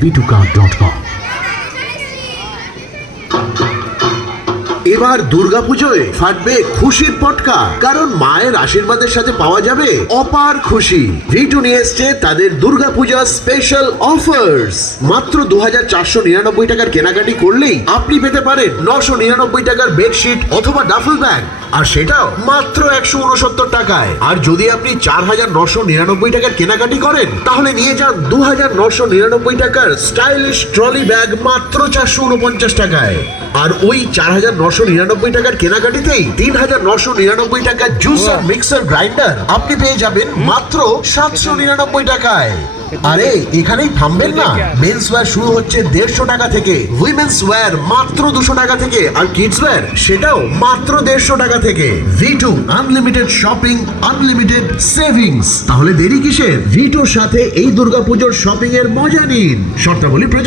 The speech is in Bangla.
v2card.com। এবার দুর্গাপুজোয় ফাটবে খুশির পটকা, কারণ মায়ের আশীর্বাদের সাথে পাওয়া যাবে অপার খুশি। V2 নিয়ে এসছে তাদের দুর্গাপূজা স্পেশাল অফার্স। মাত্র 2499 টাকার কেনাকাটি করলেই আপনি পেতে পারেন 999 টাকার বেডশিট অথবা ডাফল ব্যাগ, আর সেটাও মাত্র 169 টাকায়। আর যদি আপনি 4999 টাকার কেনাকাটি করেন তাহলে নিয়ে যান 2999 টাকার স্টাইলিশ ট্রলি ব্যাগ মাত্র 449 টাকায়। আর ওই 4999 টাকার কেনাকাটিতেই 3999 টাকার জুসার মিক্সার গ্রাইন্ডার আপনি পেয়ে যাবেন মাত্র 799 টাকায়। আরে এখানেই থামবেন না, মেন্স ওয়্যার শুরু হচ্ছে 150 টাকা থেকে, উইমেন্স ওয়্যার মাত্র 200 টাকা থেকে, আর কিডস ওয়্যার সেটাও মাত্র 150 টাকা থেকে। V2 unlimited shopping, unlimited savings. তাহলে দেরি কিসের? V2 এর সাথে এই দুর্গাপুজোর শপিং এর মজা নিন। শর্তাবলী